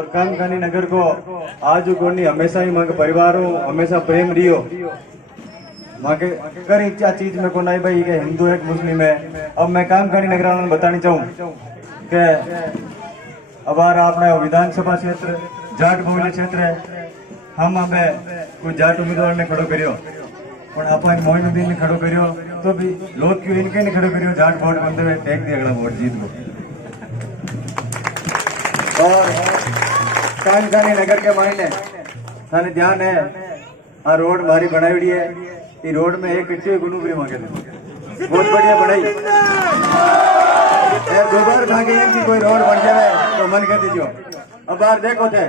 और कंकानी नगर को आज कोनी हमेशा ही मांगे परिवार हो हमेशा प्रेम रियो मांगे कर इच्छा चीज में को नहीं भाई के हिंदू है मुस्लिम है। अब मैं कंकानी नगर वालों ने बतानी चाहूँ कि अब अपना विधानसभा क्षेत्र जाट बहुल्य क्षेत्र है। हम हमें कोई जाट उम्मीदवार ने खड़ो करियो पर अपन मोइनुद्दीन ने खड़ो करियो तो भी लोग क्यों इनके ने खड़ो करियो जाट वोट बंदे में टेक दिया अगला वोट जीत गो। और कानखानी नगर के मायने थाने ध्यान है आ रोड भारी बनाई है। ये रोड में एक इट्टी गुनूबरी मांगे बहुत बढ़िया बनाई दो बार भागे कि कोई रोड बन जाए तो मन कर दीजिए। अब बाहर देखो थे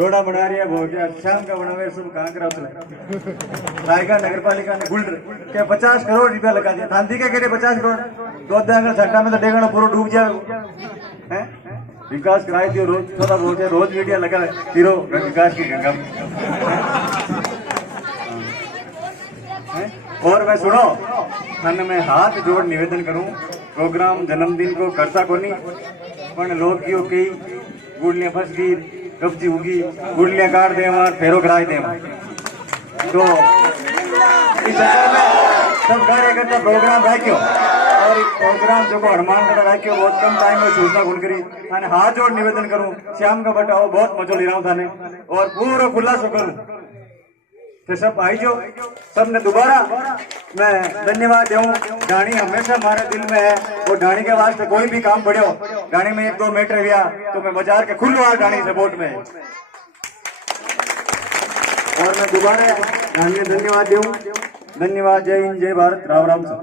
रोड़ा बना रही है बहुत शाम का बनावे सब कांकरा रायगढ़ नगर पालिका ने गुल्ड के 50 करोड़ रुपया लगा दिया। थांती के 50 करोड़ दो छट्टा में तो डेगना पूरा डूब जाए हैं। विकास कराई दियो रोज थोड़ा बहुत है रोज मीडिया लगा तीरो विकास की गंगा। और मैं सुनो थाने में हाथ जोड़ निवेदन करूं प्रोग्राम जन्मदिन को करता कोनी पण लोग क्यों कई गुड़लियां फंस गई कब्जी होगी गुड़लियां काट दे हमार फेरो कराई दे तो इस चक्कर में सब कार्यकर्ता प्रोग्राम रखियो और प्रोग्राम जो हनुमान का रखियो बहुत कम टाइम में सूचना गुण करी थाने हाथ जोड़ निवेदन करूं श्याम का बटा हो बहुत मजो ले रहा हूं थाने और पूरा खुलासो करूं तो सब आई जो सबने दोबारा मैं धन्यवाद दूं। गाड़ी हमेशा हमारे दिल में है वो गाड़ी के वास्ते कोई भी काम बढ़ियो गाड़ी में 1-2 मीटर गया तो मैं बाजार के खुल हुआ गाड़ी सपोर्ट में और मैं दोबारा गाड़ी में धन्यवाद दूं। धन्यवाद। जय हिंद जय भारत राम राम सर।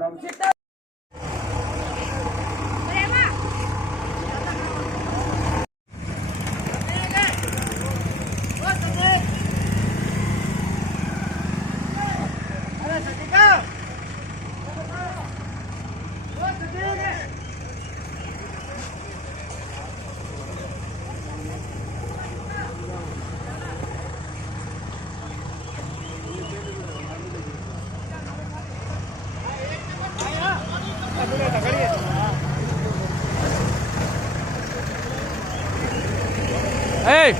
Hey!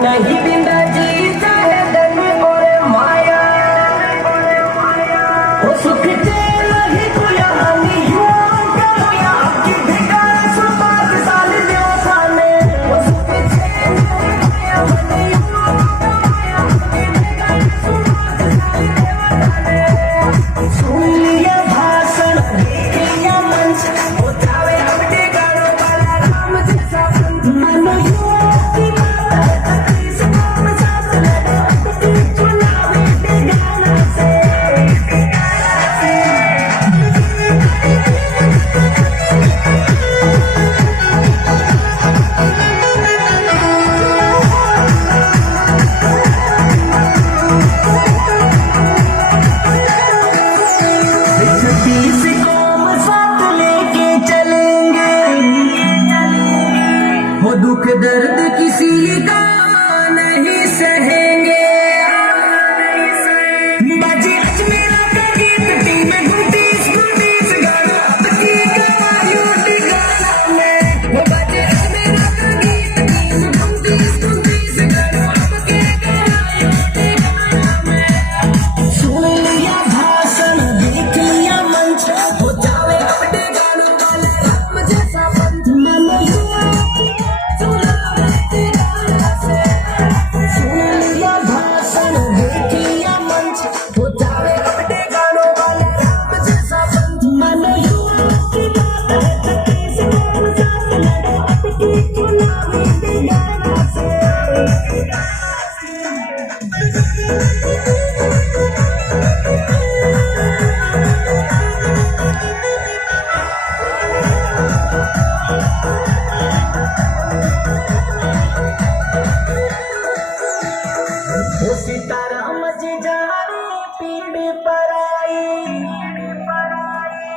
नहीं बिंदा जी चाहे धन और माया वो सुख चैन ही खुया हमी यूं करो या की भिड़ा सुपात साल दियो थाने वो सुख चैन ही खुया हमी यूं करो या की भिड़ा सुपात साल दियो थाने सुन लिया भाषण देख लिया मंच उठावे अपने गानों वाला राम जैसा संत मानो यूं की माता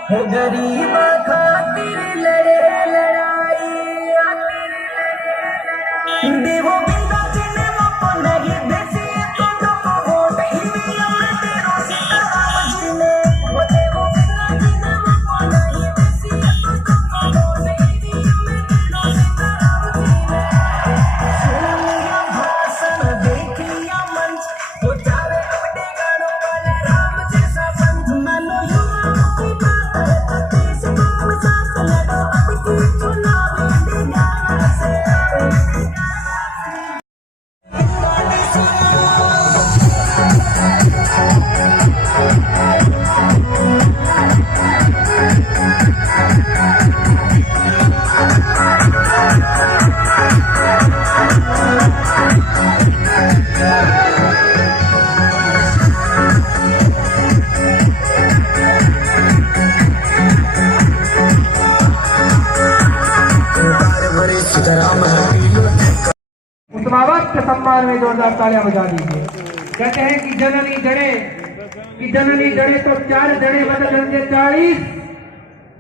हो गरीब खातिर लड़े लड़ाई देवो बिंदा जिने मपो नहीं देसी तो वोट ईवीएम में तेरो सीताराम जी ने वो देवो बिंदा जिने मपो नहीं देसी तो वोट ईवीएम में तेरो सीताराम जी ने सुनिया भाषण देखिया मंच वो चारे अपने गानों वाले राम जैसा पंथ मानो युवा की बात है तो देश को साथ लड़ो अब की चुनाव इंडिया से उस माँ बाप के सम्मान में जोरदार तालियां बजा दीजिए। कहते हैं कि जननी जड़े तो चार जड़े मत गंजे 40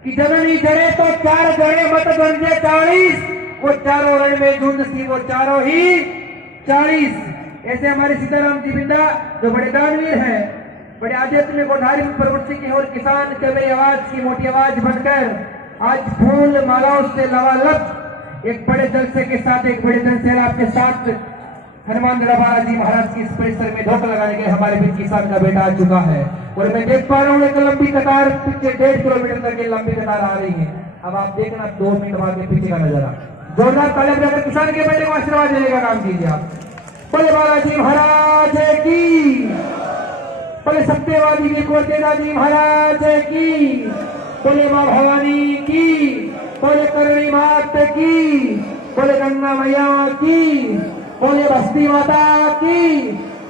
कि जननी जड़े तो चार जड़े मत गंजे 40 वो चारों रण में झुंड सी वो चारों ही 40। ऐसे हमारे सीताराम जी बिंदा जो बड़े दानवीर हैं, बड़े आध्यात्मिक और धार्मिक प्रवृत्ति के और किसान के मेरी आवाज की मोटी आवाज बनकर आज फूल मालाओं से लबालब एक बड़े जलसे के साथ, एक बड़े जनसैलाब के साथ हनुमान रबारा जी महाराज की इस परिसर में धोखा लगाने गए हमारे बीच किसान का बेटा आ चुका है और मैं देख पा रहा हूँ एक लंबी कतार पीछे 1.5 किलोमीटर तक की लंबी कतार आ रही है। अब आप देखना 2 मिनट बाद में पीछे का नजारा। जोरदार तालियां बजाकर किसान के बेटे को आशीर्वाद देने का काम कीजिए आप। बोले बालाजी महाराज की, बोले सत्यवादी विकोतेदा जी महाराज की, बोले माँ भवानी की, बोले करणी मात की, बोले गंगा मैया की, बोले बस्ती माता की,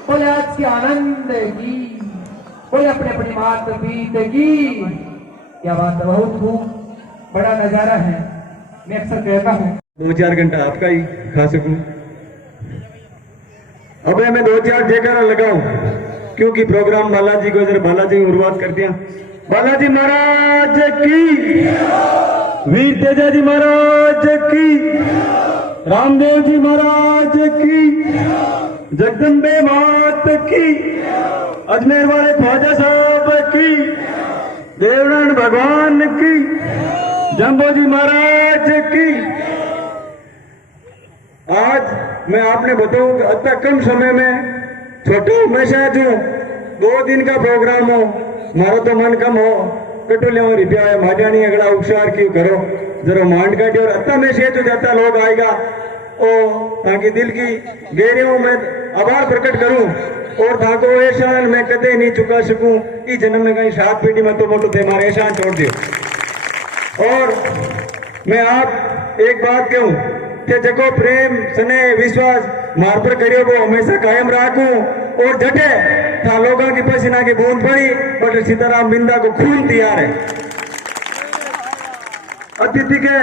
बोले आज के आनंद की, बोले अपने अपनी मात पीत की। क्या बात है, बहुत खूब बड़ा नजारा है। मैं अक्सर कहता हूँ 2-4 घंटा आपका ही खा सकूं। अब मैं 2-4 जयकारा लगाऊं क्योंकि प्रोग्राम बालाजी को इधर बालाजी की शुरुआत कर दिया। बालाजी महाराज की, वीर तेजा जी महाराज की, रामदेव जी महाराज की, जगदम्बे मात की, अजमेर वाले ख्वाजा साहब की, देवनारायण भगवान की, जम्बो जी महाराज की। आज मैं आपने बताऊं कि अतः कम समय में छोटे हमेशा जो 2 दिन का प्रोग्राम हो, मारो तो मन कम हो, कटोलिया और रिपिया है माजानी अगला उपचार क्यों करो जरा मांड काटे और अतः में से जो जाता लोग आएगा ओ ताकि दिल की गहरियों में आभार प्रकट करूं और ताको एहसान मैं कदे नहीं चुका सकूं। इस जन्म में कहीं 7 पीढ़ी में तो मोटो थे हमारे एहसान छोड़ दियो। और मैं आप एक बात कहूं कि जको प्रेम स्नेह विश्वास मार पर करियो वो हमेशा कायम राखूं और जटे था लोगों की पसीना की बूंद पड़ी बट सीताराम बिंदा को खून तैयार है। अतिथि के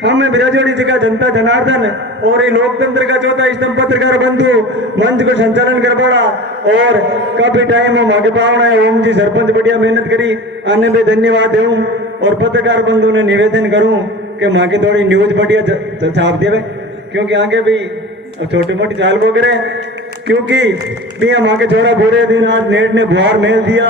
हमें बिराजोड़ी जी का जनता जनार्दन और ये लोकतंत्र का चौथा स्तंभ पत्रकार बंधु मंच को संचालन कर पड़ा और काफी टाइम हम आगे पावना है। ओम जी सरपंच बढ़िया मेहनत करी, आने में धन्यवाद दूं और पत्रकार बंधु ने निवेदन करूं कि माँ के थोड़ी न्यूज बढ़िया छाप देवे क्योंकि आगे भी छोटी मोटी चाल वगैरह क्योंकि पिया माँ के छोरा पूरे दिन आज नेट ने बुहार मेल दिया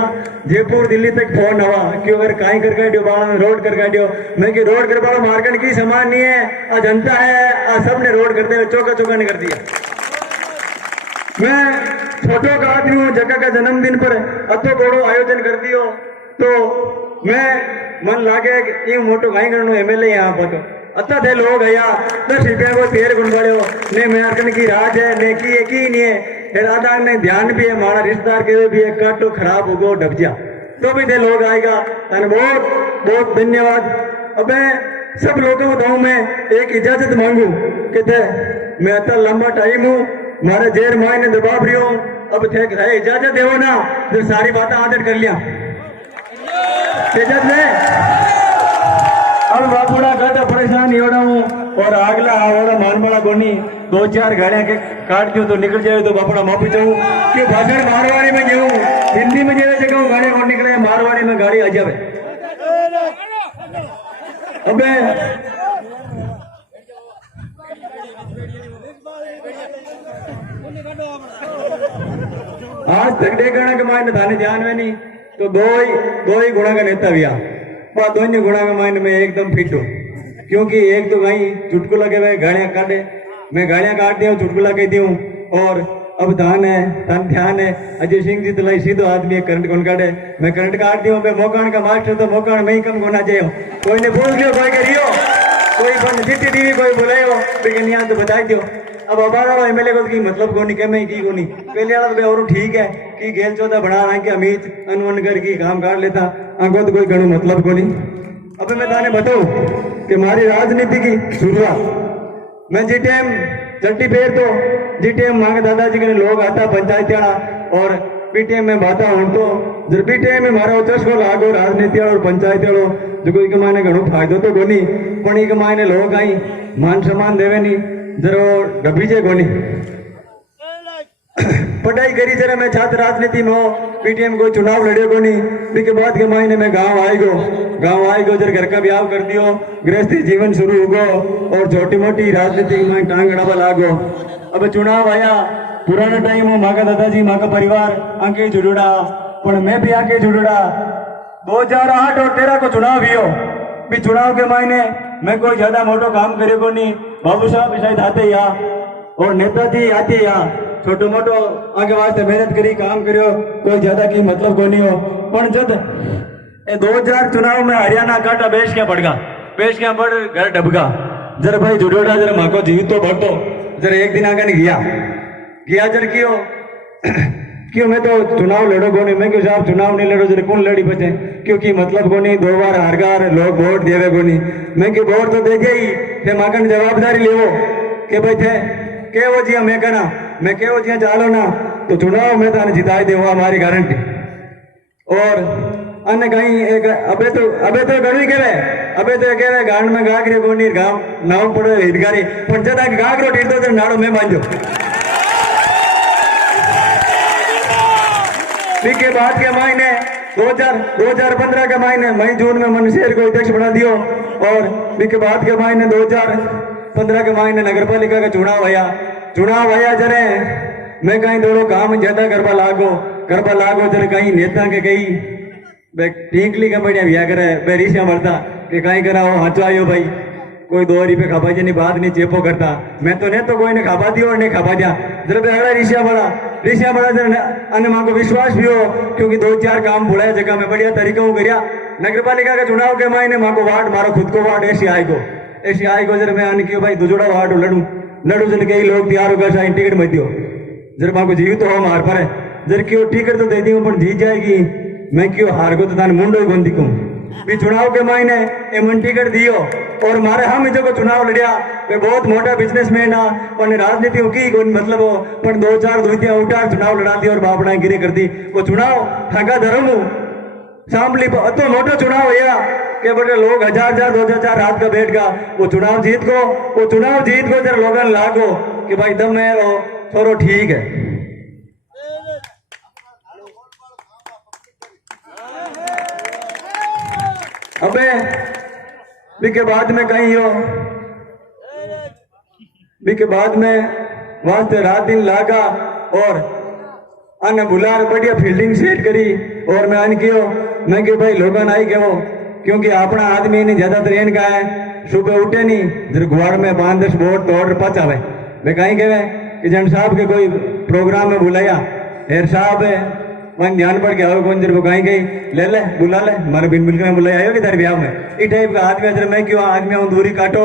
जयपुर दिल्ली तक फोन हवा क्यों अगर कहीं कर काटियो बाड़ा ने रोड कर काटियो मैं कि रोड कर पाड़ा मार्केट की सामान नहीं है आ जनता है आ सबने रोड करते हुए चौका चौका नहीं कर दिया। मैं छोटो का आदमी हूँ, जगह का जन्मदिन पर अतो बड़ो आयोजन कर दियो तो मैं मन लागे ये मोटो कहीं करनो एमएलए यहाँ पर अत्ता थे लोग आया 10 रुपया को 13 गुण बड़े ने मेरकन की राज है ने की नहीं है दादा ने ध्यान भी है हमारा रिश्तेदार के भी है काटो खराब हो गो डब जा तो भी थे लोग आएगा। बहुत बहुत धन्यवाद। अब मैं सब लोगों को बताऊं मैं एक इजाजत मांगू कि थे मैं अत्ता लंबा टाइम हूँ मारे जेर माई ने दबाव रही हूँ अब थे इजाजत देवो ना तो सारी बातें आदत कर लिया इजाजत ले अब बापूड़ा घट परेशान होना हूँ और अगला आवड़ा मानवाड़ा गोनी 2-4 गाड़ियां के काट दियो तो निकल जाए तो बापूड़ा माफी चाहूँ क्यों भाषण मारवाड़ी में जाऊँ हिंदी में जेवे जगह गाड़ी और निकले मारवाड़ी में गाड़ी आ जावे अबे आज झगड़े करने के मायने थाने ध्यान में नहीं तो दो ही गुणा का नेता भी आ दोनों गुणा के मायने में एकदम फिट हूँ क्योंकि एक तो भाई चुटकुला के भाई गाड़ियां काटे मैं गाड़ियां काटती हूँ चुटकुला कहती हूँ और अब धान ध्यान है अजय सिंह जी तो लाई सीधो आदमी करंट कौन काटे मैं करंट काटती हूँ मोकान का मास्टर तो मोकान में ही कम होना चाहिए कोई ने पूछ लियो कोई के रियो कोई बंद जीती टीवी कोई बुलायो लेकिन यहाँ तो बता दियो अब हमारा एमएलए को की मतलब कोनी के मैं की कोनी पहले वाला और ठीक है कि गेल चौथा बना रहा कि अमित अनवन कर की काम काट लेता आंखों तो कोई घणो मतलब कोनी अब मैं ताने बताऊं कि हमारी राजनीति की शुरुआत मैं जी टाइम चट्टी फेर तो जी टाइम मांगे दादाजी के लोग आता पंचायत और बी टाइम में बाता हूं तो जब बी टाइम में मारा चस्को लागो राजनीति और पंचायत जो कोई के मायने घणो फायदो तो कोनी पण ई के मायने लोग आई मान सम्मान देवे नहीं जरो डबीजे कोनी पढ़ाई करी जरा मैं छात्र राजनीति में हो पीटीएम कोई चुनाव लड़े कोनी के बाद के महीने में गांव आएगो जरा घर का ब्याह कर दियो गृहस्थी जीवन शुरू होगो और छोटी मोटी राजनीति में टांग अड़ावा लागो अब चुनाव आया पुराना टाइम हो माँ का दादाजी माँ का परिवार आके जुड़ोड़ा पर मैं भी आके जुड़ोड़ा 2008 और 13 को चुनाव भी हो भी चुनाव के महीने मैं कोई ज्यादा मोटो काम करे को नहीं बाबू साहब शायद आते या और नेताजी आते या छोटो मोटो आगे वास्ते मेहनत करी काम करियो कोई ज्यादा की मतलब को नहीं हो पर जब 2000 चुनाव में हरियाणा काटा बेच क्या पड़ घर डबगा जरा भाई जुड़ोड़ा जरा माँ को जीवित तो बढ़तो जरा एक दिन आगे नहीं गया जरा क्यों मैं तो चुनाव लड़ो को नहीं मैं क्यों साहब चुनाव नहीं लड़ो जरा कौन लड़ी बचे क्योंकि मतलब को नहीं 2 बार हारगार लोग वोट देवे को नहीं मैं क्यों वोट तो दे गई थे माकन जवाबदारी लेवो के भाई थे के वो जी मैं कहना मैं के वो जी चालो ना तो चुनाव में तो जिताई दे हमारी गारंटी और अन्य कहीं एक अबे तो गणवी केवे गांड में गागरे को नहीं गांव नाव पड़े हिटगारी पर जदा गागरो टीटो तो नाड़ो में बांधो के बाद के महीने 2015 के महीने मई जून में मन शहर को अध्यक्ष बना दियो और के बाद के महीने 2015 के महीने नगर पालिका का चुनाव आया जरे मैं कहीं दोनों काम ज्यादा करवा लागो जरे कहीं नेता के कहीं टिंकली का बढ़िया भैया करे बेरीसिया मरता कि कहीं करा हो हाचो आयो भाई कोई 2 रुपये खापा जी बात नहीं चेपो करता मैं तो नहीं तो कोई ने खापा दियो और नहीं खापा दिया जरा अगला रिशिया बड़ा जरा अन्य माँ को विश्वास भी हो क्योंकि 2-4 काम बुलाया जगह में बढ़िया तरीका करिया नगर पालिका के चुनाव के महीने माँ को वार्ड मारो खुद को वार्ड ऐसी आई को जरा मैं आने की भाई दुजोड़ा वार्ड लड़ू जन कई लोग तैयार होगा शायद टिकट मत दियो जरा माँ को जीवित हो मार पर जरा क्यों टिकट तो दे दी पर जीत जाएगी मैं क्यों हार को तो तान मुंडो ही गोंदी को भी चुनाव के महीने एमन टिकट दियो और मारे हम जो चुनाव लड़िया वे बहुत मोटा बिजनेसमैन और राजनीति की कोई मतलब हो पर 2-4 दूतियां उठा चुनाव लड़ा दी और बापड़ा गिरी कर दी वो चुनाव ठगा धर्म सांभली अतो मोटो चुनाव है के बड़े लोग 1000 2000 रात का बैठ का वो चुनाव जीत को जरा लोगन लागो कि भाई दम है वो थोड़ो ठीक है अबे के बाद में कहीं हो के बाद में वास्ते रात दिन लागा और अन्य बुलार बढ़िया फील्डिंग सेट करी और मैं अन कियो मैं कि भाई लोगन आई के वो क्योंकि अपना आदमी नहीं ज्यादा ट्रेन का है सुबह उठे नहीं जर गुआड़ में 5-10 बोर्ड तो ऑर्डर पच आवे मैं कहीं कहे कि जन साहब के कोई प्रोग्राम में बुलाया हेर साहब है मन ध्यान पड़ गया कौन जर कहीं गई ले बुला ले मारे बिन बिल्कुल में बुलाया कि तेरे ब्याह में इस टाइप का आदमी अजर मैं क्यों आदमी हूँ दूरी काटो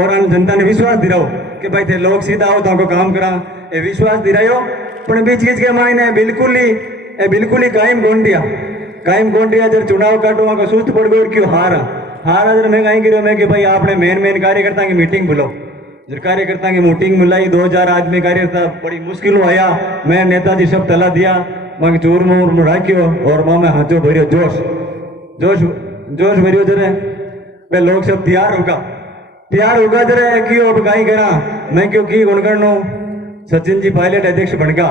और जनता ने विश्वास दिलाओ कि भाई थे लोग सीधा हो तो काम करा ये विश्वास दिलायो पर बीच चीज के मायने बिल्कुल ही कायम गोंडिया जर चुनाव काटो वहां को सुस्त पड़ गई क्यों हार अजर मैं कहीं गिरो मैं कि भाई आपने मेन कार्यकर्ता की मीटिंग बुलाओ जब कार्यकर्ता की मीटिंग बुलाई 2000 आदमी कार्यकर्ता बड़ी मुश्किल आया मैं नेताजी सब तला दिया वहां चूर मूर राख्यो और वहां में हाथों भरियो जोश भरियो जरे वे लोग सब तैयार होगा जरे क्यों अब कहीं करा मैं क्यों की गुणगण सचिन जी पायलट अध्यक्ष बन गया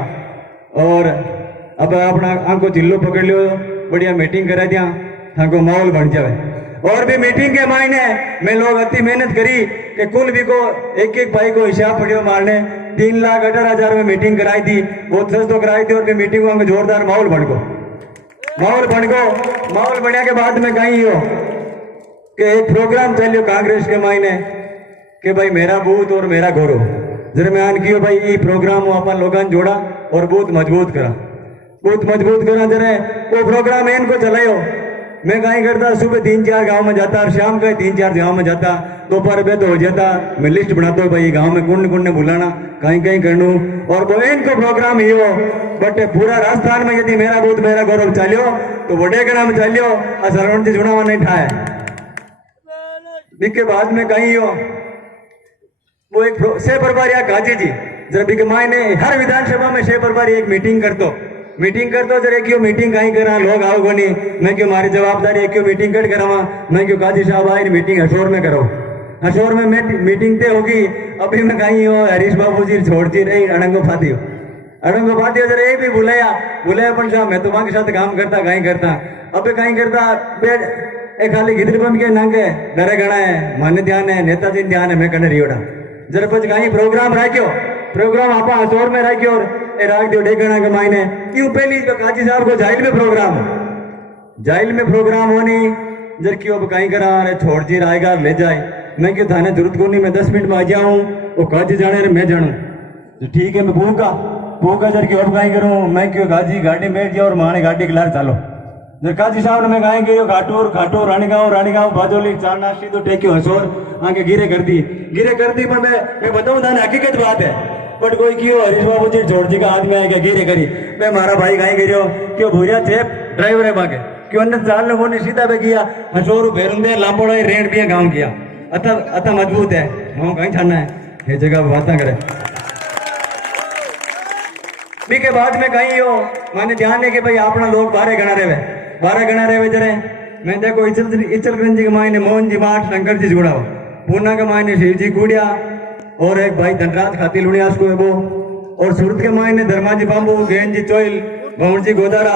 और अब अपना आंको जिलो पकड़ लियो, बढ़िया मीटिंग करा दिया, थाको माहौल बन जावे। और भी मीटिंग के मायने मैं लोग अति मेहनत करी कि कुल भी को एक एक भाई को हिसाब पड़ियो मारने 3,18,000 में मीटिंग कराई थी, बहुत सस्तो कराई थी। और भी मीटिंग में जोरदार माहौल बन गो, माहौल बनया के बाद में कहीं हो कि एक प्रोग्राम चलियो कांग्रेस के मायने कि भाई मेरा बूथ और मेरा गौरव दरमियान कियो भाई ये प्रोग्राम अपन लोगों ने जोड़ा और बूथ मजबूत करा जरा वो प्रोग्राम इनको चलायो। मैं कहीं करता सुबह 3-4 गांव में जाता और शाम को 3-4 गांव में जाता, दोपहर पे तो हो जाता। मैं लिस्ट बनाता हूँ भाई गांव में कुंड ने बुलाना कहीं करनू और वो इनको प्रोग्राम ही हो। बट पूरा राजस्थान में यदि मेरा बूथ मेरा गौरव चलियो तो बड़े गणा में चलियो और सरवण जी चुनाव नहीं ठाए के बाद में कहीं हो वो एक से प्रभारी काजी जी जरा भी मायने हर विधानसभा में से प्रभारी एक मीटिंग करतो जरा क्यों मीटिंग कहीं करा लोग आओ गोनी मैं क्यों मारी जवाबदारी है क्यों मीटिंग कट करावा मैं क्यों काजी साहब आई मीटिंग हशोर में करो हशोर में मीटिंग ते होगी। अभी मैं कहीं हो हरीश बाबू जी छोड़ जी रही अड़ंगो फाती हो जरा ये भी बुलाया पण साहब मैं तुम्हारे साथ काम करता कहीं करता अबे कहीं करता बेड ए खाली गिदरी बन के नांगे डरे गणा है मन ध्यान है नेताजी ध्यान है मैं कने रियोड़ा जरा कुछ कहीं प्रोग्राम आप हशोर में राख्यो और राख दियो डेगना के मायने क्यों पहली तो काजी साहब को जाइल में प्रोग्राम होनी जर क्यों अब कहीं करा अरे छोड़ जी आएगा ले जाए मैं क्यों थाने जरूरत को नहीं मैं 10 मिनट में आ जाऊं वो काजी जाने मैं जानू तो ठीक है मैं भूखा जर क्यों अब कहीं करूं मैं क्यों काजी गाड़ी में बैठ जाओ और माने गाड़ी के लार चालो जर काजी साहब ने मैं कहीं गयो घाटूर रानीगांव बाजोली चारनाशी तो टेक्यो हशोर आके गिरे कर दी पर मैं बताऊं थाने हकीकत बात है। बट कोई क्यों हरीश बाबू जी छोड़ जी का आदमी आएगा गिरे करी मैं मारा भाई कहीं गिरो क्यों भूरिया चेप ड्राइवर है बाके क्यों अंदर चाल लोगों ने सीधा पे किया हशोर भेरुंदे लांबोड़ा रेड भी गाँव किया अतः मजबूत है वहां कहीं छाना है ये जगह बात ना करे बी के बाद में कहीं हो मैंने ध्यान है कि भाई अपना लोग 12 गणा रहे जरे मैं देखो इचलकरंजी के मायने मोहन जी माठ शंकर जी जुड़ा पूना के मायने शिव जी गुड़िया और एक भाई धनराज खाती लुणिया उसको है वो और सूरत के मायने धर्माजी बांबू गेन जी चोइल भंवर जी गोदारा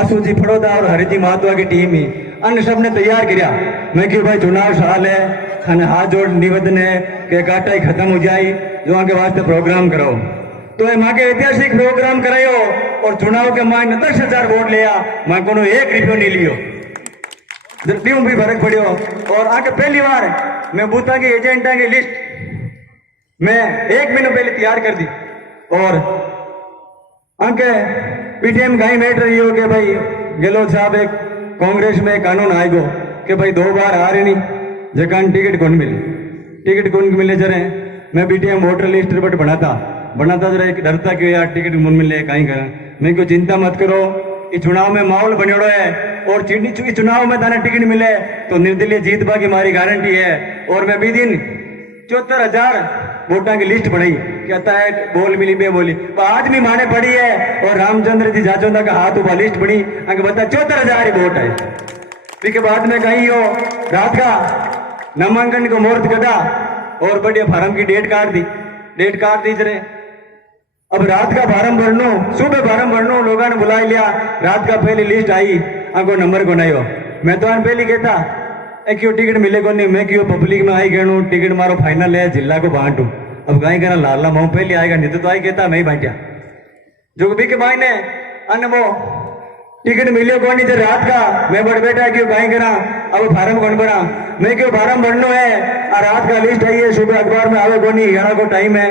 आशु जी फड़ोदा और हरि जी महात्वा की टीम ही अन्य सब ने तैयार किया। मैं क्यों भाई चुनाव साल है खाने हाथ जोड़ निवेदन है कि काटाई खत्म हो जाए जो आगे वास्ते प्रोग्राम कराओ तो ये माँ के ऐतिहासिक प्रोग्राम करायो और चुनाव के मायने 10,000 वोट लिया मैं कोनो 1 रुपयो नहीं लियो क्यों भी फर्क पड़ियो। और आगे पहली बार मैं बूथा की एजेंटा की लिस्ट मैं 1 महीने पहले तैयार कर दी और आगे पीटीएम कहीं बैठ रही हो कि भाई गहलोत साहब एक कांग्रेस में कानून आएगो कि भाई 2 बार आ रही नहीं जकान टिकट कौन मिले जरे मैं पीटीएम वोटर लिस्ट बट बनाता जरा एक डरता क्यों यार टिकट मुन मिले कहीं करा मैं क्यों चिंता मत करो इस चुनाव में माहौल बनेड़ो है और चुनाव में थाने टिकट मिले तो निर्दलीय जीत की मारी गारंटी है। और मैं भी दिन 74,000 वोटा की लिस्ट बनाई कहता है बोल मिली बे बोली आज भी माने पड़ी है और रामचंद्र जी जाचोंदा का हाथ ऊपर लिस्ट बनी आगे बता 74,000 वोट है। इसके बाद में कहीं हो रात का नामांकन को मुहूर्त कटा और बढ़िया फार्म की डेट काट दी जरे अब रात का फार्म भरनो सुबह फार्म भरनो लोगों ने बुला लिया रात का पहली लिस्ट आई आगो नंबर को नहीं हो मैं तो पहली कहता क्यों टिकट मिले को नहीं मैं क्यों पब्लिक में आई गणू टिकट मारो फाइनल है जिला को बांटू अब कहीं कहना लाला मैं पहले आएगा नहीं तो आई कहता मैं ही बांटा जो भी के मायने अन्य वो टिकट मिले को नहीं रात का मैं बड़ बैठा क्यों कहीं करा अब फार्म कौन भरा मैं क्यों फार्म भरनो है और रात का लिस्ट आई है सुबह अखबार में आवे को नहीं 11 को टाइम है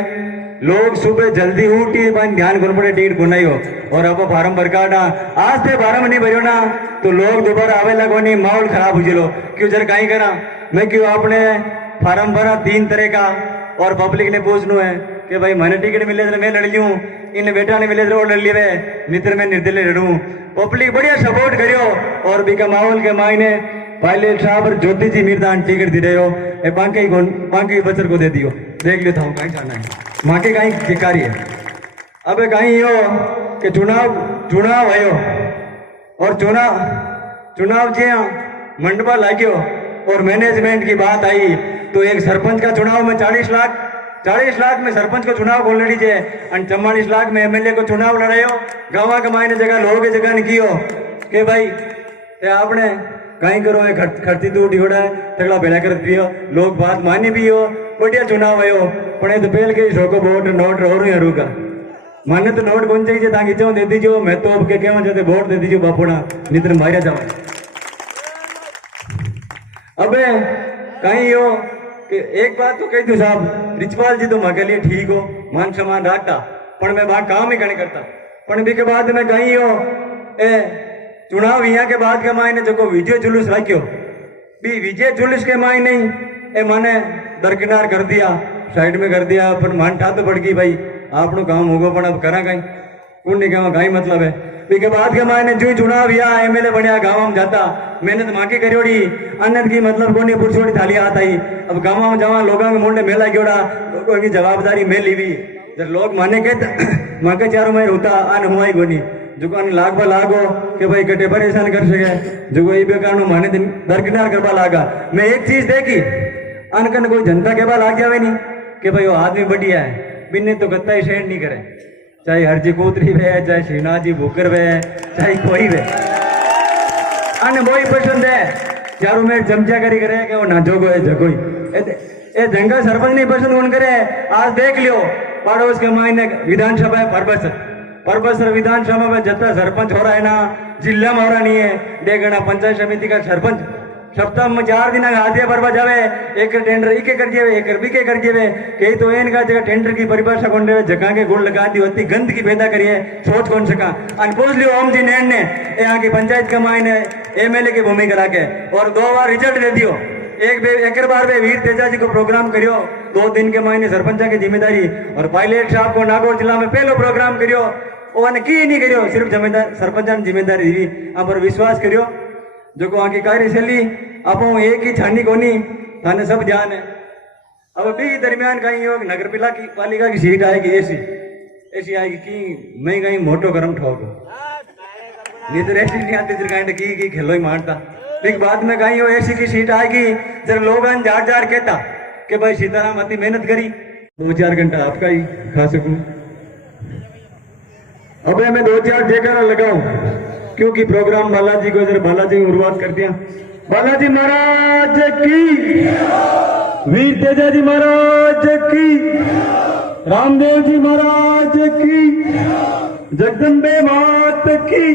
लोग सुबह जल्दी उठी ध्यान कर पड़े टिकट को नहीं हो और अब फार्म भर काटा आज से फार्म नहीं भरो ना तो लोग दोबारा आवे लगो नहीं माहौल खराब हो चलो क्यों जरा कहीं करा मैं क्यों आपने फार्म भरा 3 तरह का और पब्लिक ने पूछना है कि भाई मैंने टिकट मिले तो मैं लड़ लूं इन बेटा ने मिले तो लड़ लिए मित्र में निर्दलीय लड़ू पब्लिक बढ़िया सपोर्ट करियो और भी का माहौल के मायने पायलट साहब और ज्योति जी मीरदान टिकट दे रहे हो बाकी बच्चर को दे दियो देख लेता हूँ कहीं जाना है माँ के कहीं कार्य है। अब कहीं हो कि चुनाव आयो और चुनाव जी मंडपा लाग्यो और मैनेजमेंट की बात आई तो एक सरपंच का चुनाव में 40 लाख 40 लाख में सरपंच को चुनाव बोल रही है और 44 लाख में एमएलए को चुनाव लड़ायो गाँव के मायने जगह लोग जगह ने कियो के भाई ये आपने कहीं करो है खर्ची तू डिगोड़ा तगड़ा बेला कर दियो लोग बात मानी भी हो बढ़िया चुनाव आयो पण तो पहले के शोको वोट नोट रो हरूगा माने तो नोट कौन चाहिए ताकि चो दे दीजिए मैं तो अब के क्या चाहते वोट दे दीजिए बापूना नित्र मारिया जाओ अबे कहीं हो कि एक बात तो कही तू साहब रिचपाल जी तो माँ के लिए ठीक हो मान सम्मान रखता पर मैं वहां काम ही नहीं करता पर भी के बाद में कहीं हो ए चुनाव यहाँ के बाद के मायने जो विजय जुलूस रखियो भी विजय जुलूस के मायने ए माने दरकिनार कर दिया साइड में कर दिया पर मान ठा तो पड़ गई भाई आपनो काम होगो पण अब करा कहीं पुण्य के कहीं मतलब है भी के बाद के मायने जो चुनाव या एमएलए बढ़िया गाँव में जाता मेहनत मांगी करियोड़ी अन्नत की मतलब कोनी पुरछोड़ी थाली आता ही अब गाँव में जावा लोगों के मुंडे मेला गियोड़ा लोगों की जवाबदारी में लीवी जब लोग माने के माँ के चारों में होता अन हुआ ही कोनी जो लाग बा लागो कि भाई कटे परेशान कर सके जो ये बेकार माने दरकिनार करवा लागा मैं एक चीज देखी अनकन कोई जनता के बा लाग जावे नहीं कि भाई वो आदमी बढ़िया है बिन्ने तो गत्ता ही शेयर नहीं करे चाहे हरजी कोतरी वे चाहे शिवनाथ जी भूकर वे चाहे कोई वे अन वही पसंद है चारों में चमचा करी करे कि वो ना जोगो है जगोई ए जंगा सरपंच नहीं पसंद कौन करे आज देख लियो पड़ोस के मायने विधानसभा है परबसर विधानसभा में जता सरपंच हो रहा है ना जिला में हो रहा नहीं है डेगना पंचायत समिति का सरपंच सप्ताह में 4 दिन हाथिया भरवा जावे एक टेंडर इके कर दिए एक बीके कर दिए कई तो इनका जगह टेंडर की परिभाषा कौन रहे जगह के गुड़ लगा दी होती गंदगी पैदा करिए सोच कौन सका अन पूछ लियो ओम जी नैन ने यहाँ की पंचायत के मायने एमएलए की भूमिका रखे और 2 बार रिजल्ट दे दियो एक बार वे वीर तेजा जी को प्रोग्राम करियो 2 दिन के मायने सरपंच की जिम्मेदारी और पायलट साहब को नागौर जिला में पहलो प्रोग्राम करियो ओने की नहीं करियो सिर्फ जिम्मेदार सरपंच ने जिम्मेदारी दी आप पर विश्वास करियो जो को आगे कार्यशैली आप एक ही छानी कोनी थाने सब ध्यान है अब भी दरमियान कहीं हो नगर पालिका की सीट आएगी ऐसी आएगी कि मैं कहीं मोटो गरम ठोक नहीं तो ऐसी नहीं आती कहीं की खेलो ही मारता एक बाद में कहीं हो ऐसी की सीट आएगी जब लोग जार कहता कि भाई सीताराम अति मेहनत करी 2-4 घंटा आपका ही खा सकूं अब मैं 2-4 जगह लगाऊं क्योंकि प्रोग्राम बालाजी को इधर बालाजी की शुरुआत कर दिया बालाजी महाराज की वीर तेजा जी महाराज की रामदेव जी महाराज की जगदम्बे मात की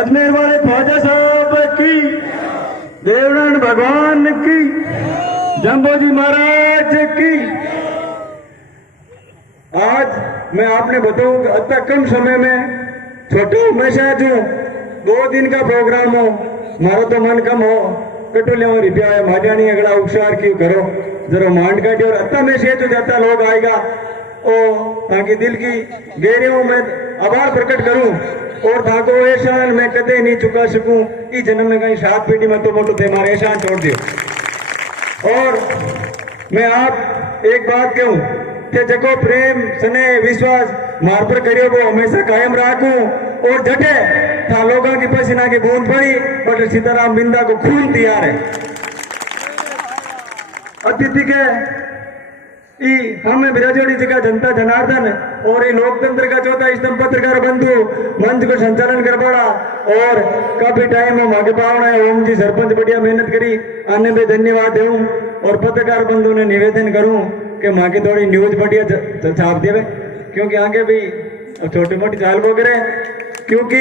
अजमेर वाले ख्वाजा साहब की देवनारायण भगवान की जम्बो जी महाराज की आज मैं आपने बताऊं कि अत्ता कम समय में छोटे हमेशा जो 2 दिन का प्रोग्राम हो मारो तो मन कम हो कटोले और रिप्या है माजानी अगला उपचार क्यों करो जरा मांड काटे और अत्ता में से जो जाता लोग आएगा ओ ताकि दिल की गहरियों में आभार प्रकट करूं और ताको एहसान मैं कदे नहीं चुका सकूं इस जन्म में कहीं 7 पीढ़ी में तो मोटो थे हमारे एहसान छोड़ दियो और मैं आप एक बात कहूं कि जको प्रेम स्नेह विश्वास मार पर करियो वो हमेशा कायम राखूं और जटे था लोगों की पसीना की बूंद पड़ी बट सीताराम बिंदा को खून तैयार है अतिथि के हमें बिराजोड़ी जगह जनता जनार्दन और ये लोकतंत्र का चौथा स्तंभ पत्रकार बंधु मंच को संचालन कर पड़ा और काफी टाइम हम आगे पावना है ओम जी सरपंच बढ़िया मेहनत करी आने में धन्यवाद दूं और पत्रकार बंधु ने निवेदन करूं कि माँ की थोड़ी न्यूज बढ़िया छाप दिए क्योंकि आगे भी छोटी मोटी चाल वो करे क्योंकि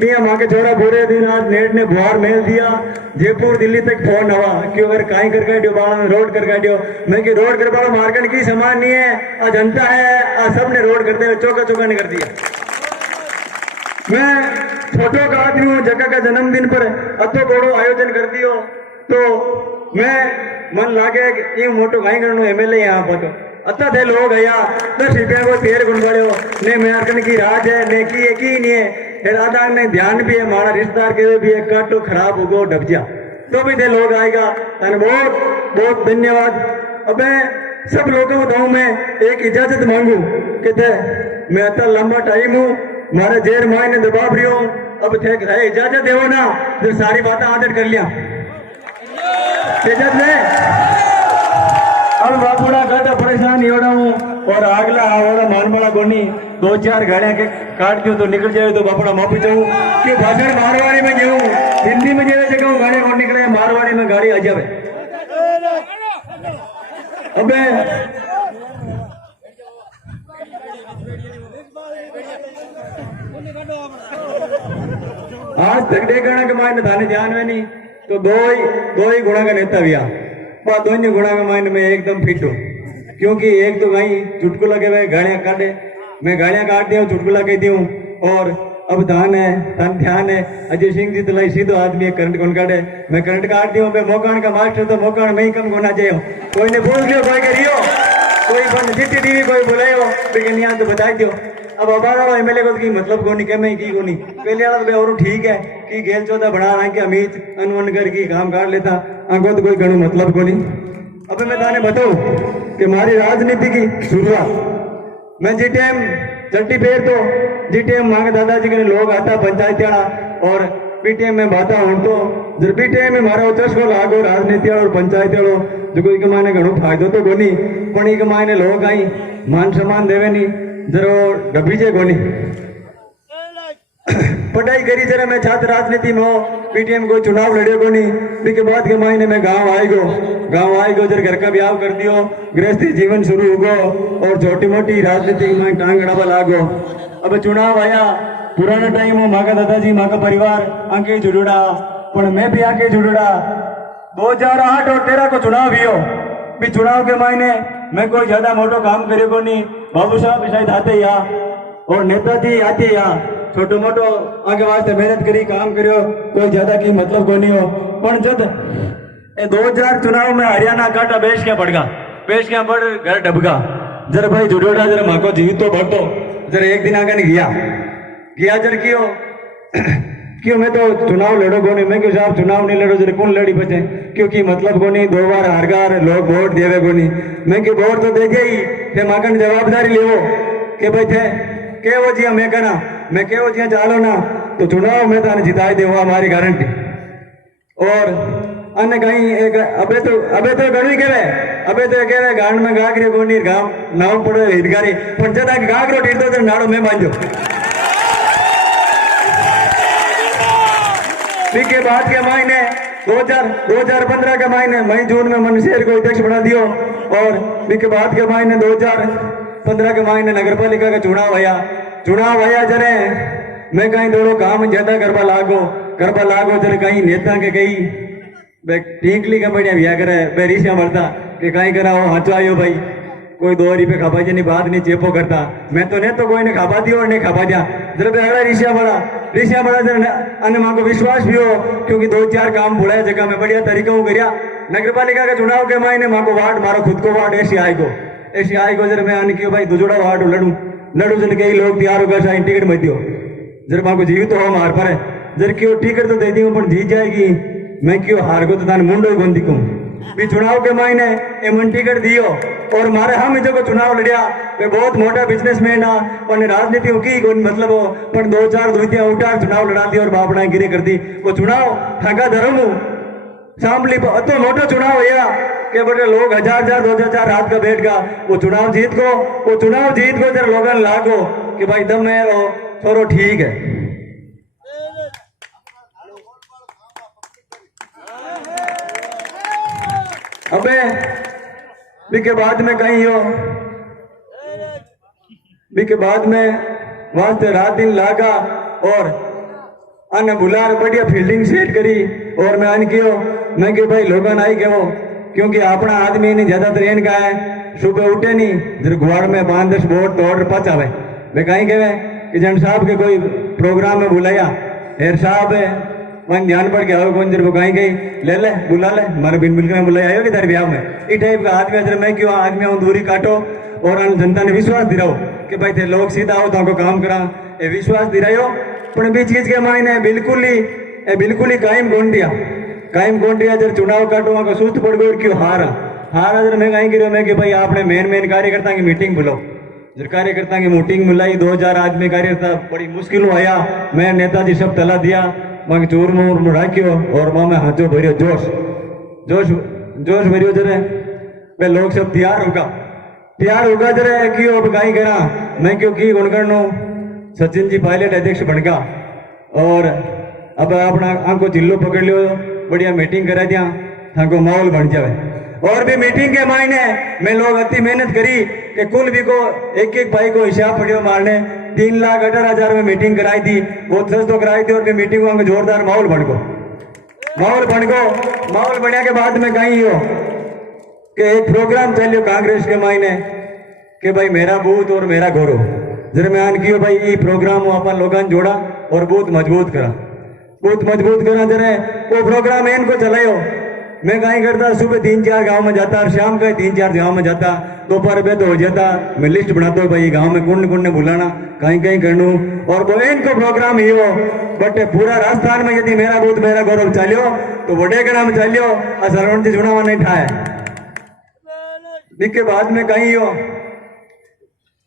मियाँ माँ के छोरा पूरे दिन आज नेट ने बुहार मेल दिया जयपुर दिल्ली तक फोन हवा क्यों अगर काई कर काटियो बाड़ा ने रोड कर काटियो मैं कि रोड कर बाड़ा मार्केट की सामान नहीं है आज जनता है आज सबने रोड करते हुए चौका नहीं कर दिया मैं छोटो का आदमी हूँ जगह का जन्मदिन पर अतो बड़ो आयोजन कर दियो तो मैं मन लागे ये मोटो काई करनो एमएलए यहाँ पर अत्ता थे लोग है 10 रुपया को 13 गुण पड़ो ने मेरकन की राज है ने की नहीं है दादा ने ध्यान भी है हमारा रिश्तेदार के भी है काटो खराब होगो डब जा तो भी थे लोग आएगा बहुत बहुत धन्यवाद अब मैं सब लोगों को बताऊं मैं एक इजाजत मांगू कि थे मैं अत्ता लंबा टाइम हूँ मारे जेर माए ने दबाव रही हूँ अब थे इजाजत देवो ना जो सारी बातें आदर कर लिया इजाजत है अब बापूड़ा गट परेशान एवड़ा हूँ और अगला आवड़ा मानवाड़ा गोनी 2-4 गाड़ियां के काट दियो तो निकल जाए तो बापूड़ा माफी चाहूँ कि भाषण मारवाड़ी में जाऊँ हिंदी में जाए जगह गाड़ी और निकले मारवाड़ी में गाड़ी आ जावे। अबे आज झगड़े करने के मायने थाने ध्यान में नहीं तो दो ही गुणा का नेता भी आ दोनों गुणा के मायने में एकदम फिट हूँ क्योंकि एक तो कहीं चुटकुला के हुए गाड़ियां काटे मैं गाड़ियां काट दी हूँ चुटकुला कहती हूँ और अब धान है धन ध्यान है अजय सिंह जी तो लाई सीधो आदमी करंट कौन काटे मैं करंट काट दी हूँ मैं मोकान का मास्टर तो मोकान में ही कम होना चाहिए कोई ने बोल दियो कोई करियो कोई बन जीती टीवी कोई बुलायो लेकिन यहाँ तो बता दियो अब हमारा एमएलए को की मतलब कोनी के मैं की कोनी पहले वाला तो और ठीक है कि गेल चौथा बना रहा है कि अमित अनवन करके काम काट लेता आंखों तो कोई गणु मतलब कोनी। अब मैं ताने बताऊं कि हमारी राजनीति की शुरुआत मैं जी टाइम चट्टी पेड़ तो जी टाइम मांगे दादाजी के लोग आता पंचायत और पीटीएम में बाता हूं तो जब पीटीएम में मारा चस्को लागो राजनीति और पंचायत जो कोई के मायने घणो फायदो तो कोनी पण ई के मायने लोग आई मान सम्मान देवे नी जरो डबीजे कोनी पढ़ाई करी जरा मैं छात्र राजनीति में पीटीएम को चुनाव लड़ियो कोनी के बाद के महीने में गांव आएगो जरा घर का ब्याह कर दियो गृहस्थी जीवन शुरू होगो और छोटी मोटी राजनीति में टांग अड़ावा लागो। अब चुनाव आया पुराना टाइम हो माका दादाजी माका परिवार आंके जुड़ुड़ा पर मैं भी आंके जुड़ुड़ा 2008 और 13 को चुनाव भी हो भी चुनाव के महीने मैं कोई ज्यादा मोटो काम करे को नहीं बाबू साहब शायद आते या और नेताजी आते या छोटो मोटो आगे वास्ते मेहनत करी काम करियो कोई ज्यादा की मतलब को नहीं हो पर जब 2000 चुनाव में हरियाणा काटा बेच क्या पड़ घर डबगा जरा भाई जुड़ोड़ा जरा माको जीवित तो बढ़तो जरा एक दिन आगे नहीं गया जरा क्यों मैं तो चुनाव लड़ो को नहीं मैं क्यों साहब चुनाव नहीं लड़ो जरा कौन लड़ी बचे क्योंकि मतलब को नहीं 2 बार हारगार लोग वोट देवे को नहीं मैं कि वोट तो दे गई थे माकन जवाबदारी लेवो के भाई थे के वो जिया मैं कहना मैं के वो जिया चालो ना तो चुनाव में ताने जिताई दे हमारी गारंटी और अन्य कहीं एक अबे तो गणवी कहे गांड में गागरे को नहीं गांव नाव पड़े हिटगारी पर जदा गागरो टीरतो तो नाड़ो में बांधो के बाद के महीने 2015 के महीने मई जून में मन शेर को अध्यक्ष बना दियो और के बाद के महीने 2015 के महीने नगर पालिका का चुनाव आया जरे मैं कहीं दोनों काम ज्यादा करवा लागो जरे कहीं नेता के कहीं टीकली का बढ़िया भैया करे बेरिशिया मरता कि कहीं करा हो हाथो आयो भाई कोई 2 रुपये खापा जी बात नहीं चेपो करता मैं तो नहीं तो कोई ने खापा दियो और नहीं खापा दिया जरा अगला रिशिया बड़ा जरा अन्य मां को विश्वास भी हो क्योंकि 2-4 काम बुलाया जगह में बढ़िया तरीका करिया नगर पालिका के चुनाव के महीने मां को वार्ड मारो खुद को वार्ड ऐसी आएगो जरा मैं आने की भाई दुजोड़ा वार्ड लड़ू जन कई लोग तैयार होगा शायद टिकट मत दियो जरा मां को जीवित हो मार पर जरा क्यों टिकट तो दे दी पर जीत जाएगी मैं क्यों हार को तो तान मुंडो ही बंदी कहूँ भी चुनाव के महीने ए मन टिकट दियो और मारे हम जो चुनाव लड़िया वे बहुत मोटा बिजनेसमैन आ पर राजनीति की कोई मतलब हो पर 2-4 दुतिया उठा चुनाव लड़ा दी और बापड़ा गिरी कर दी वो चुनाव ठगा धर्म सांभली अतो मोटो चुनाव है के बड़े लोग 1000 2000 रात का बैठ का वो चुनाव जीत को जरा लोगन लागो कि भाई दम है वो थोड़ो ठीक है। अबे के बाद में कहीं हो के बाद में वास्ते रात दिन लागा और अन्य बुलार बढ़िया फील्डिंग सेट करी और मैं अन कियो मैं कि भाई लोगन आई के वो क्योंकि अपना आदमी नहीं ज्यादातर एन का है सुबह उठे नहीं जरा गुआड़ में 5-10 बोर्ड तो ऑर्डर पचावे वे कहीं कहे कि जन साहब के कोई प्रोग्राम में बुलाया हेर साहब है मन ध्यान पड़ गया कौन जर वो कहीं गई ले बुला ले मारे बिन बिल्कुल बुलाया आयो कि तेरे ब्याह में इस टाइप का आदमी अजर मैं क्यों आदमी दूरी काटो और जनता ने विश्वास दिलाओ कि भाई थे लोग सीधा आओ तो काम करा ये विश्वास दिलायो पर भी चीज के मायने बिल्कुल ही कायम कौन दिया जर चुनाव काटो वहां को सुस्त पड़ गई क्यों हारा जर मैं कहीं गिरो मैं कि भाई आपने मेन कार्यकर्ता की मीटिंग बुलाओ जर कार्यकर्ता की मीटिंग बुलाई 2000 आदमी कार्यकर्ता बड़ी मुश्किल आया मैं नेताजी सब तला दिया मांग चूर मूर राख्यो और मां में हाथो भरियो जोश भरियो जरे वे लोग सब तैयार होगा जरा क्यों अब गाई करा मैं क्योंकि गुणगणनो सचिन जी पायलट अध्यक्ष बन गया और अब अपना आंको जिलो पकड़ लियो बढ़िया मीटिंग करा दिया थाको माहौल बन जावे और भी मीटिंग के मायने में लोग अति मेहनत करी कि कुल भी को एक एक भाई को हिसाब पड़ियो मारने 3,18,000 में मीटिंग कराई थी वो तो कराई थी और भी मीटिंग में जोरदार माहौल बन गो माहौल बनने के बाद में कहीं हो कि एक प्रोग्राम चलियो कांग्रेस के मायने कि भाई मेरा बूथ और मेरा गौरव जरा मैं आन कियो भाई ये प्रोग्राम अपन लोगों ने जोड़ा और बूथ मजबूत करा जरा वो प्रोग्राम इनको चलायो मैं कहीं करता सुबह 3-4 गांव में जाता और शाम का 3-4 गांव में जाता दोपहर में तो हो जाता मैं लिस्ट बनाता हूँ भाई गांव में कुंड बुलाना कहीं करनू और वो इनको प्रोग्राम ही हो बट पूरा राजस्थान में यदि मेरा बूथ मेरा गौरव चलियो तो बड़े गणा में चलियो और सरवण जी चुनाव नहीं ठाए के बाद में कहीं हो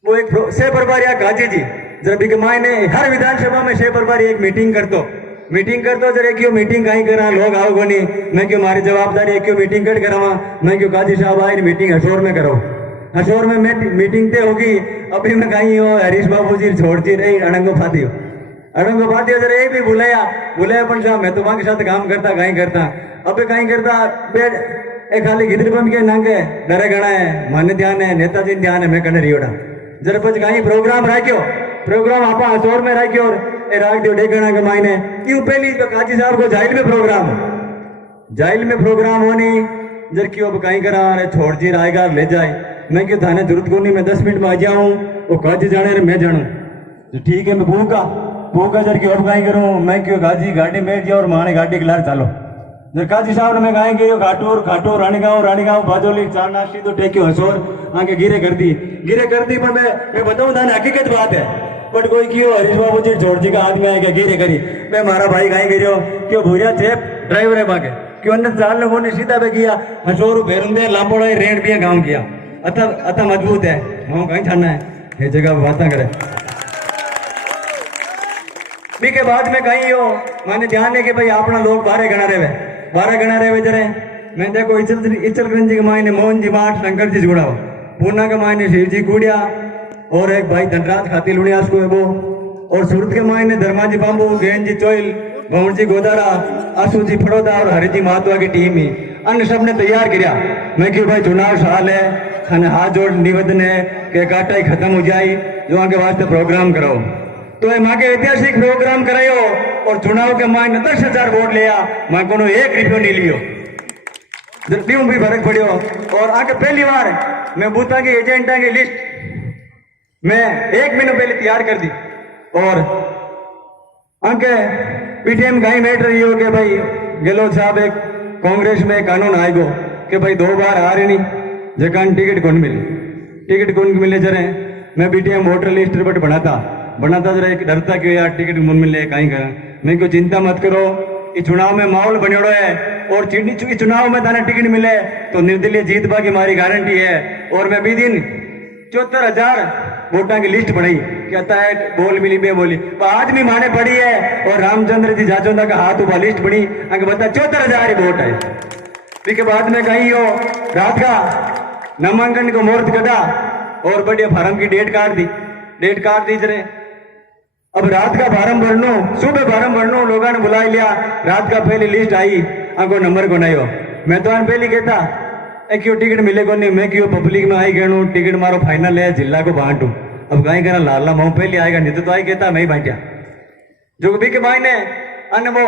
वो एक छह फरवरी गाजी जी जरा भी मायने हर विधानसभा में 6 फरवरी एक मीटिंग करतो जरा क्यों मीटिंग कहीं करा लोग आओ को नहीं मैं क्यों मारी जवाबदारी है क्यों मीटिंग कट करावा मैं क्यों गाजी साहब आई मीटिंग हशोर में करो हशोर में मीटिंग ते होगी अभी मैं कहीं हो हरीश बाबू जी छोड़ती रही अड़ंगो फातियो जरा ये भी बुलाया पण साहब मैं तो वहां के साथ काम करता कहीं करता अबे कहीं करता ए खाली गिदरी बन के नांगे डरे गणा है माने ध्यान है नेताजी ध्यान है मैं कने रियोड़ा जरा पछ कहीं प्रोग्राम आपा हसोर में राख्यो और ए राख दियो डेगणा के मायने क्यों पहली काजी साहब को जाइल में प्रोग्राम होनी जर क्यों अब कहीं करा अरे छोड़ जी आएगा ले जाए मैं क्यों थाने जरूरत को नहीं मैं 10 मिनट में आ जाऊं वो काजी जाने रे मैं जानू तो ठीक है मैं भूखा जर क्यों अब कहीं करूं मैं क्यों गाजी गाड़ी में गया और माने गाड़ी के लार चालो जर काजी साहब ने मैं कहीं गयो घाटूर रानीगांव बाजोली चार नाश्ती तो टेक्यो हसोर आके गिरे कर दी पर मैं बताऊं था हकीकत बात है बट कोई क्यों हरीश बाबू जी छोड़ जी का आदमी आएगा गिरे करी मैं मारा भाई कहीं गिरो क्यों भूरिया चेप ड्राइवर है बाके क्यों अंदर 4 लोगों ने सीधा पे किया हसोर भेरुंदे लांबोड़ा रेड भी गाँव किया अतः मजबूत है गाँव कहीं छाना है ये जगह बात ना करे भी के बाद में कहीं हो मैंने ध्यान है कि भाई अपना लोग 12 गणा रहे जरे मैं देखो इचलकरंजी के मायने मोहन जी माठ शंकर जी जुड़ा पूना के मायने शिव जी कुड़िया और एक भाई धनराज खाती लुणिया उसको वो और सूरत के मायने धर्माजी बांबू गेन जी चोइल भवन जी गोदारा आशु जी फड़ोदा और हरि जी महात्वा की टीम ही अन्य सब ने तैयार किया मैं क्यों भाई चुनाव साल है खाने हाथ जोड़ निवेदन है कि काटाई खत्म हो जाए जो आगे वास्ते प्रोग्राम कराओ तो ये माँ के ऐतिहासिक प्रोग्राम करायो और चुनाव के मायने 10,000 वोट लिया मैं को 1 रुपयो नहीं लियो क्यों भी फर्क पड़ियो और आगे पहली बार मैं बूथा के एजेंटा की लिस्ट मैं 1 महीने पहले तैयार कर दी और आगे पीटीएम गाई बैठ रही हो कि भाई गहलोत साहब एक कांग्रेस में कानून आएगो कि भाई 2 बार आ रही नहीं जकान टिकट कौन मिले जरे मैं पीटीएम वोटर लिस्ट बट बनाता जरा एक डरता क्यों यार टिकट मुन मिले कहीं करा मैं क्यों चिंता मत करो इस चुनाव में माहौल बनेड़ो है और चुनाव में थाने टिकट मिले तो निर्दलीय जीत बा की हमारी गारंटी है और मैं भी दिन 74,000 वोटा की लिस्ट बनाई कहता है बोल मिली बे बोली आज भी माने पड़ी है और रामचंद्र जी जाचोंदा का हाथ उबा लिस्ट बनी आगे बता 74,000 वोट है इसके बाद में कहीं हो रात का नामांकन को मुहूर्त कटा और बढ़िया फार्म की डेट काट दी जरे अब रात का फार्म भरनो सुबह फार्म भरनो लोगों ने बुला लिया रात का पहली लिस्ट आई आगो नंबर को नहीं हो मैं तो पहली कहता क्यों टिकट मिले को नहीं मैं क्यों पब्लिक में आई गणू टिकट मारो फाइनल है जिला को बांटू अब कहीं कहना लाला मैं पहले आएगा नहीं तो आई कहता मैं ही बांटा जो भी के मायने अन्य वो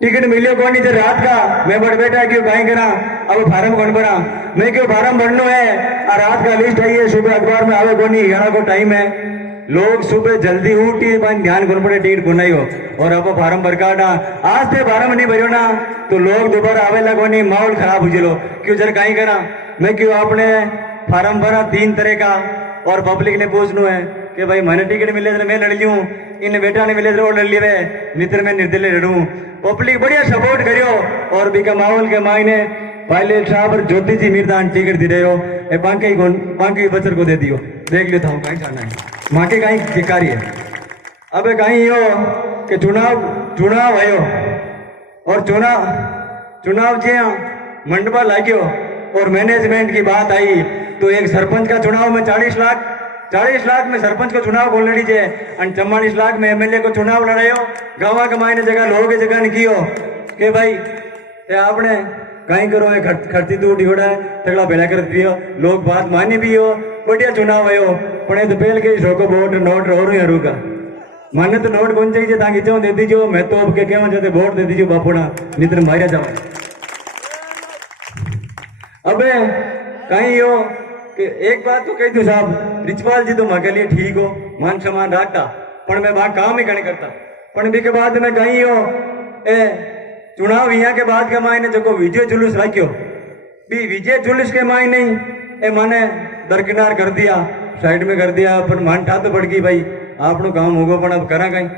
टिकट मिले को नहीं रात का मैं बड़ बेटा क्यों कहीं करा अब फार्म कौन भरा मैं क्यों फार्म भरनो है और रात का लिस्ट आई है सुबह अखबार में आवे को नहीं 11 को टाइम है लोग सुबह जल्दी उठी ध्यान कौन पड़े टिकट को नहीं हो और अब फार्म भर काटा आज से फार्म नहीं भरियो ना तो लोग दोबारा आवेला को नहीं माहौल खराब हो चलो क्यों जरा कहीं करा मैं क्यों आपने फार्म भरा 3 तरह का और पब्लिक ने पूछना है कि भाई मैंने टिकट मिले तो मैं लड़ लूं इन बेटा ने मिले तो लड़ लिए मित्र में निर्दलीय लड़ू पब्लिक बढ़िया सपोर्ट करियो और बीका माहौल के मायने पायलट साहब और ज्योति जी मीरदान टिकट दे रहे हो ए बाकी बच्चर को दे दियो देख लेता हूँ कहीं जाना है माँ के कहीं भिकारी है अब कहीं हो कि चुनाव आयो और चुनाव जी मंडपा लाग्यो और मैनेजमेंट की बात आई तो एक सरपंच का चुनाव में 40 लाख में सरपंच को चुनाव ऑलरेडी है और 44 लाख में एमएलए को चुनाव लड़ायो गाँव के मायने जगह लोगों की जगह ने कियो के भाई ते आपने कहीं करो खर्ची तो उड़ा तगड़ा बेला कर दियो लोग बात मानी भी हो बढ़िया चुनाव आयो पण तो पहल के शोको वोट नोट और हरूगा माने तो नोट कौन चाहिए ताकि चो दे दीजिए मैं तो अब के कहवा चाहते वोट दे दीजिए बापूना नितर मारिया जाओ अबे कहीं हो कि एक बात तो कही दू साहब रिचपाल जी तो मां के लिए ठीक हो मान सम्मान रखता पर मैं वहां काम ही नहीं करता पर भी के बाद में कहीं हो ए चुनाव यहाँ के बाद के मायने जो विजय जुलूस रखियो भी विजय जुलूस के मायने ए माने दरकिनार कर दिया साइड में कर दिया पर मान ठा तो पड़ गई भाई आपनो काम होगो पण अब करा कहीं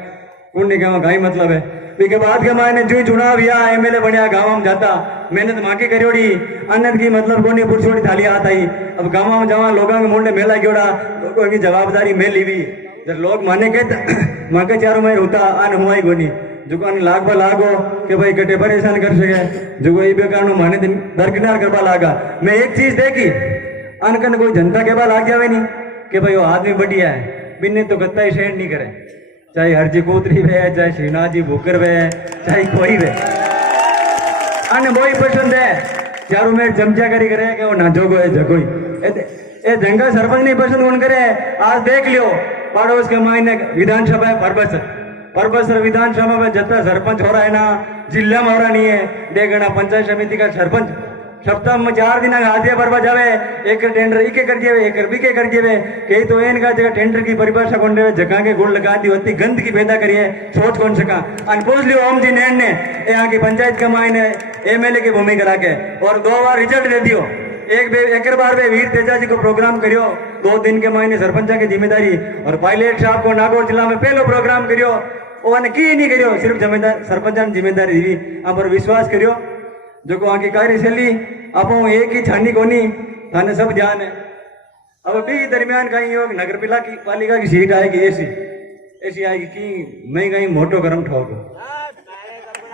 कुंडी के कहीं मतलब है भी के बाद के मायने जो चुनाव या एमएलए बनया गाँव में जाता मेहनत मांगी करियोड़ी अन्नत की मतलब कोनी पुरछोड़ी थाली हाथ आई अब गाँव में जावा लोगों के मुंडे मेला गयोड़ा लोगों की जवाबदारी में लीवी जब लोग माने के माँ के चारों में होता अन हुआ ही कोनी जो लाग बा लागो कि भाई कटे परेशान कर सके जो ये बेकार माने दरकिनार करवा लागा मैं एक चीज देखी अनकन कोई जनता के बाद लाग जावे नहीं कि भाई वो आदमी बढ़िया है बिन्ने तो कत्ता ही शेयर नहीं करे चाहे हरजी कोतरी वे चाहे श्रीनाथ जी भूकर वे चाहे कोई वे अन वो ही पसंद है चारों में चमचा करी करे कि वो ना जोगो है जगोई ए जंगा सरपंच नहीं पसंद कौन करे आज देख लियो पड़ोस के मायने विधानसभा है परबसर विधानसभा में जता सरपंच हो रहा है ना जिला में हो रहा नहीं है डेगना पंचायत समिति का सरपंच सप्ताह में 4 दिन आदिया बरबा जावे एक टेंडर एक कर दिए एक भी के कर दिए कई तो एन का जगह टेंडर की परिभाषा कौन देवे जगह के गुण लगा दी होती गंद की पैदा करिए सोच कौन सका अन पूछ लियो ओम जी नैन ने यहाँ की पंचायत के मायने एमएलए की भूमिका रखे और 2 बार रिजल्ट दे दियो एक बार वे वीर तेजा जी को प्रोग्राम करियो 2 दिन के मायने सरपंच की जिम्मेदारी और पायलट साहब को नागौर जिला में पहलो प्रोग्राम करियो ओने की नहीं करियो सिर्फ जिम्मेदार सरपंच ने जिम्मेदारी दी आप पर विश्वास करियो जो को आगे कार्यशैली आप एक ही छानी कोनी थाने सब ध्यान है अब भी दरमियान कहीं हो नगर पालिका की सीट आएगी ऐसी आएगी कि मैं कहीं मोटो गरम ठोक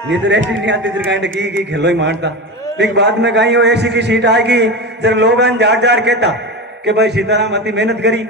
नहीं तो ऐसी नहीं आती कहीं की खेलो ही मारता फिर बाद में कहीं हो ऐसी की सीट आएगी जब लोग जार कहता कि भाई सीताराम अति मेहनत करी